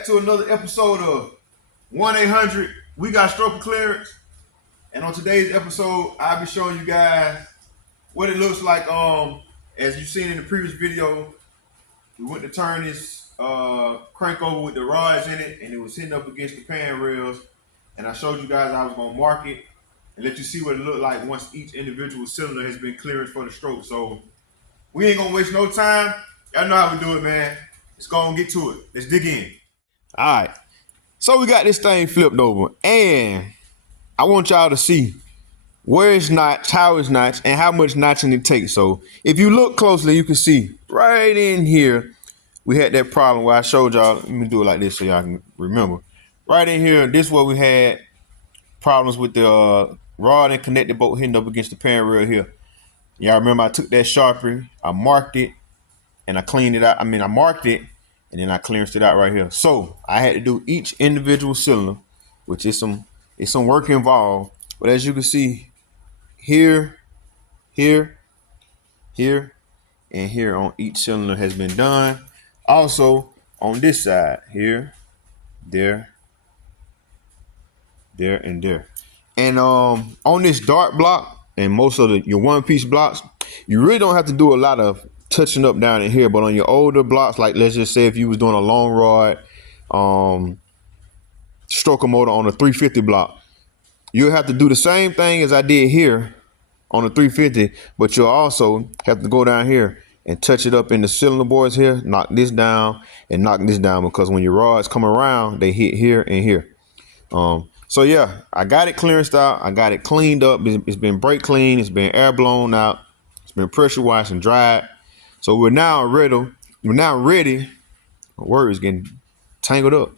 back to another episode of 1-800 We Got Stroker Clearance. And on today's episode, I'll be showing you guys what it looks like. As you've seen in the previous video, we went to turn this crank over with the rods in it, and it was hitting up against the pan rails. And I showed you guys I was gonna mark it and let you see what it looked like once each individual cylinder has been cleared for the stroke. So we ain't gonna waste no time. Y'all know how we do it, man. Let's go and get to it. Let's dig in. All right. So we got this thing flipped over, and I want y'all to see where it's notched, how it's notched, and how much notching it takes. So if you look closely, you can see right in here, we had that problem where I showed y'all. Let me do it like this so y'all can remember. Right in here, this is where we had problems with the rod and connected bolt hitting up against the pan rail here. Y'all remember I took that Sharpie, I marked it, and I cleaned it out. I marked it, and then I clearanced it out right here. So I had to do each individual cylinder, which is some work involved. But as you can see, here, here, here, and here on each cylinder has been done. Also on this side, here, there, there, and there. And on this dart block and most of your one-piece blocks, you really don't have to do a lot of touching up down in here. But on your older blocks, like let's just say if you was doing a long rod stroker motor on a 350 block, you'll have to do the same thing as I did here on the 350, but you'll also have to go down here and touch it up in the cylinder boards here, knock this down and knock this down, because when your rods come around, they hit here and here. So yeah, I got it clearanced out. I got it cleaned up. It's been brake clean. It's been air blown out. It's been pressure washed and dried. So we're now ready. My word is getting tangled up.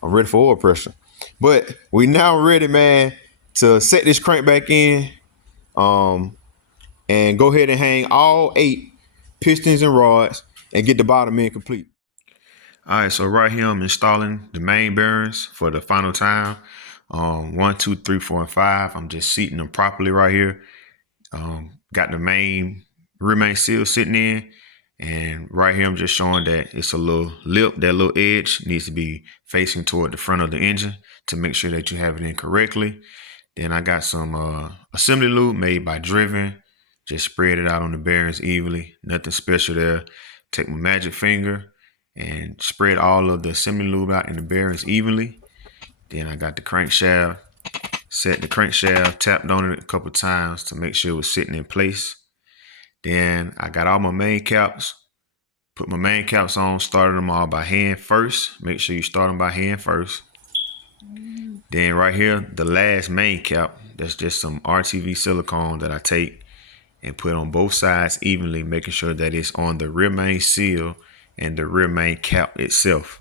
I'm ready for oil pressure. But we now ready, man, to set this crank back in. And go ahead and hang all 8 pistons and rods and get the bottom end complete. All right, so right here I'm installing the main bearings for the final time. 1, 2, 3, 4, and 5. I'm just seating them properly right here. Got the rear main seal sitting in, and right here I'm just showing that it's a little lip. That little edge needs to be facing toward the front of the engine to make sure that you have it in correctly. Then I got some assembly lube made by Driven. Just spread it out on the bearings evenly. Nothing special there. Take my magic finger and spread all of the assembly lube out in the bearings evenly. Then I got the crankshaft. Set the crankshaft, tapped on it a couple times to make sure it was sitting in place. Then I got all my main caps. Put my main caps on, started them all by hand first. Make sure you start them by hand first. Then right here, the last main cap, that's just some RTV silicone that I take and put on both sides evenly, making sure that it's on the rear main seal and the rear main cap itself.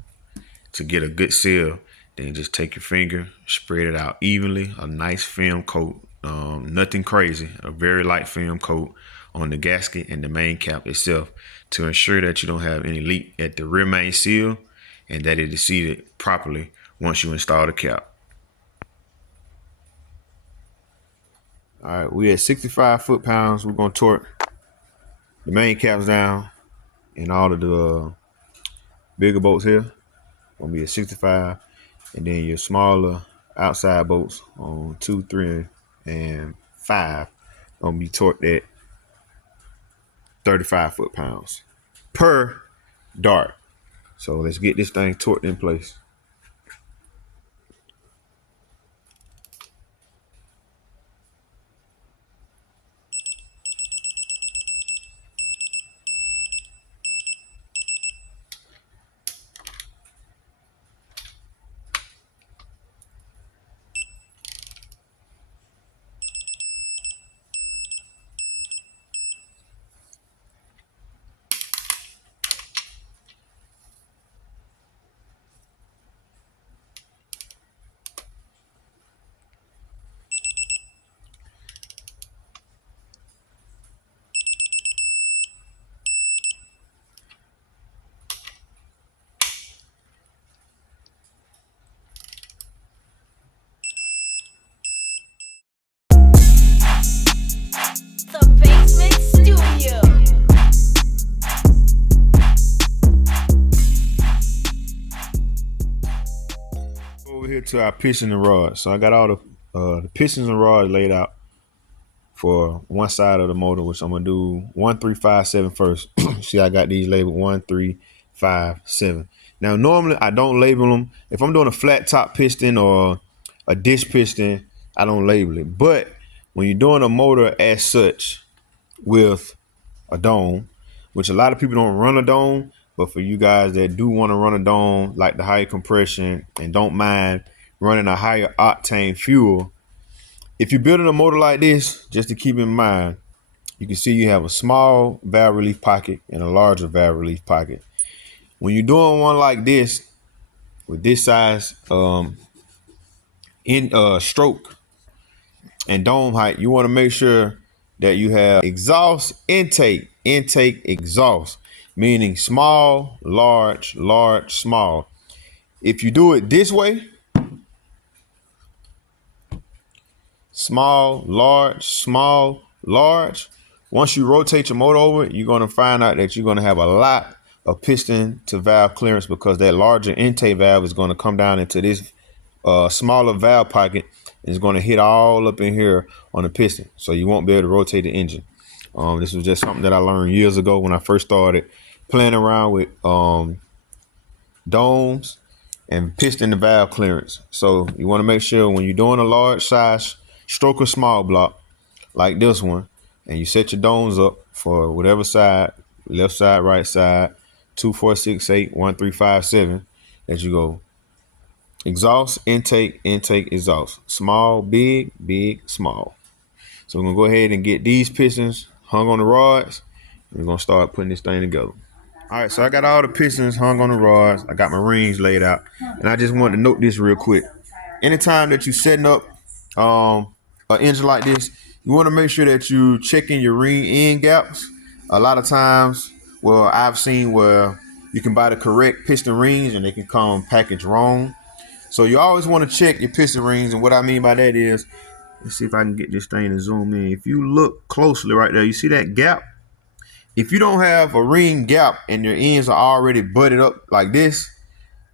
To get a good seal, then just take your finger, spread it out evenly, a nice film coat, nothing crazy, a very light film coat on the gasket and the main cap itself to ensure that you don't have any leak at the rear main seal and that it is seated properly once you install the cap. All right, we at 65 foot-pounds. We're gonna torque the main caps down and all of the bigger bolts here. Gonna be at 65, and then your smaller outside bolts on 2, 3, and 5 gonna be torqued at 35 foot-pounds per dart. So let's get this thing torqued in place. here to our piston and rods. So I got all the pistons and rods laid out for one side of the motor, which I'm gonna do 1, 3, 5, 7 first. See, I got these labeled 1, 3, 5, 7. Now, normally I don't label them. If I'm doing a flat top piston or a dish piston, I don't label it. But when you're doing a motor as such with a dome, which a lot of people don't run a dome, but for you guys that do want to run a dome, like the higher compression and don't mind running a higher octane fuel, if you're building a motor like this, just to keep in mind, you can see you have a small valve relief pocket and a larger valve relief pocket. When you're doing one like this, with this size stroke and dome height, you want to make sure that you have exhaust intake exhaust, meaning small, large, large, small. If you do it this way, small, large, once you rotate your motor over, you're going to find out that you're going to have a lot of piston to valve clearance, because that larger intake valve is going to come down into this smaller valve pocket and it's going to hit all up in here on the piston. So you won't be able to rotate the engine. This was just something that I learned years ago when I first started playing around with domes and piston and valve clearance. So you want to make sure when you're doing a large size stroke or small block like this one, and you set your domes up for whatever side, left side, right side, 2, 4, 6, 8, 1, 3, 5, 7, as you go. Exhaust, intake, exhaust. Small, big, big, small. So we're gonna go ahead and get these pistons hung on the rods. We're gonna start putting this thing together. All right, so I got all the pistons hung on the rods. I got my rings laid out, and I just wanted to note this real quick. Anytime that you're setting up an engine like this, you want to make sure that you checking your ring end gaps. A lot of times, well, I've seen where you can buy the correct piston rings and they can come packaged wrong. So you always want to check your piston rings, and what I mean by that is, let's see if I can get this thing to zoom in. If you look closely right there, you see that gap? If you don't have a ring gap and your ends are already butted up like this,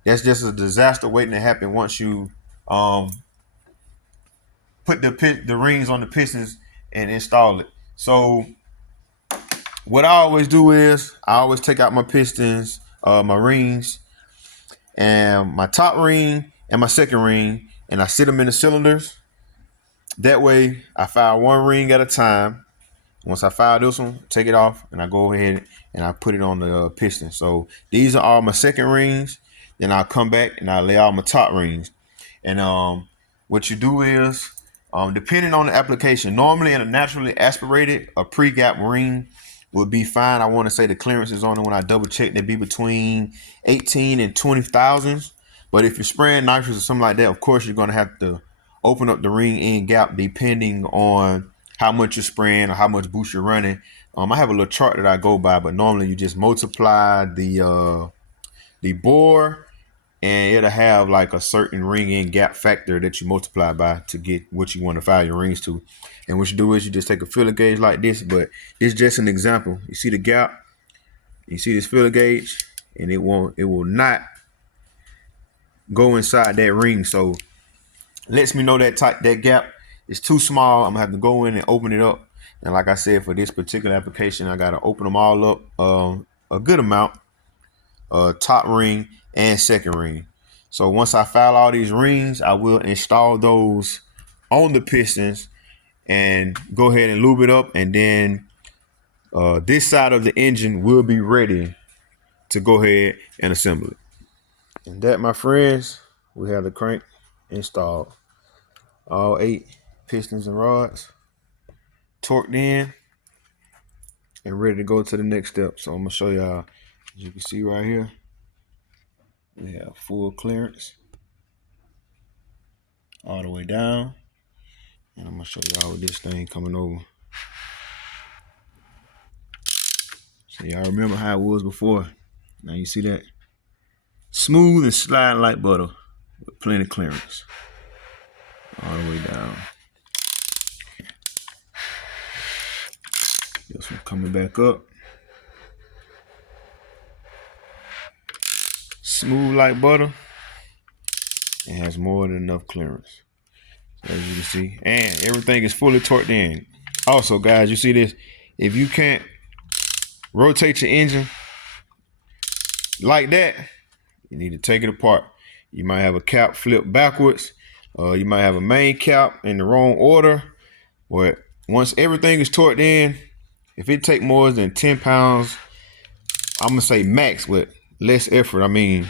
that's just a disaster waiting to happen once you put the rings on the pistons and install it. So what I always do is I always take out my pistons, my rings, and my top ring and my second ring, and I sit them in the cylinders. That way I fire one ring at a time. Once I fire this one, take it off, and I go ahead and I put it on the piston. So these are all my second rings. Then I'll come back and I'll lay out my top rings. And what you do is, depending on the application, normally in a naturally aspirated, a pre-gap ring would be fine. I want to say the clearances on it, when I double check, they'd be between 18 and 20 thousandths. But if you're spraying nitrous or something like that, of course you're going to have to open up the ring end gap depending on how much you're spraying or how much boost you're running. I have a little chart that I go by, but normally you just multiply the bore, and it'll have like a certain ring end gap factor that you multiply by to get what you want to fire your rings to. And what you do is you just take a filler gauge like this, but it's just an example. You see the gap, you see this filler gauge, and it will not go inside that ring. So it lets me know that that gap is too small. I'm gonna have to go in and open it up. And like I said, for this particular application, I gotta open them all up a good amount, top ring and second ring. So once I file all these rings, I will install those on the pistons and go ahead and lube it up, and then this side of the engine will be ready to go ahead and assemble it. And that, my friends, we have the crank installed. All 8 pistons and rods torqued in and ready to go to the next step. So I'm gonna show y'all. As you can see right here, we have full clearance all the way down, and I'm gonna show y'all with this thing coming over. So y'all remember how it was before. Now you see that? Smooth and sliding like butter with plenty of clearance all the way down. This one coming back up. Smooth like butter It has more than enough clearance, as you can see, and everything is fully torqued in. Also, guys, you see this? If you can't rotate your engine like that, you need to take it apart. You might have a cap flipped backwards. You might have a main cap in the wrong order. But once everything is torqued in, if it take more than 10 pounds, I'm gonna say max with less effort. I mean,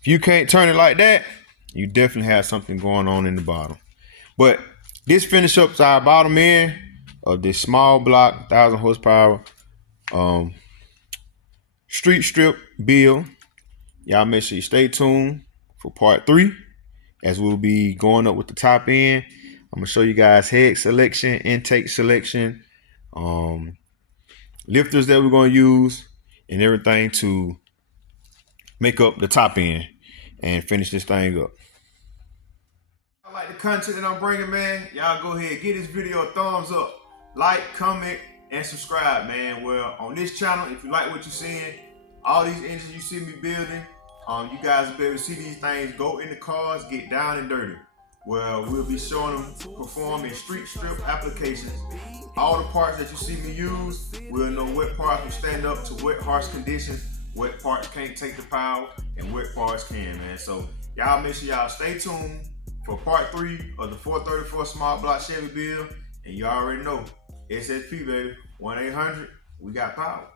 if you can't turn it like that, you definitely have something going on in the bottom. But this finish up our bottom end of this small block 1,000 horsepower street strip build. Y'all make sure you stay tuned for part 3, as we'll be going up with the top end. I'm gonna show you guys head selection, intake selection, lifters that we're gonna use, and everything to make up the top end and finish this thing up. I like the content that I'm bringing, man. Y'all go ahead, give this video a thumbs up, like, comment, and subscribe, man. Well, on this channel, if you like what you're seeing, all these engines you see me building, you guys will be able to see these things go in the cars, get down and dirty. Well, we'll be showing them perform in street strip applications. All the parts that you see me use, we'll know what parts will stand up to what harsh conditions, what parts can't take the power, and what parts can, man. So y'all make sure y'all stay tuned for part 3 of the 434 small block Chevy build. And you already know, SSP, baby, 1-800, we got power.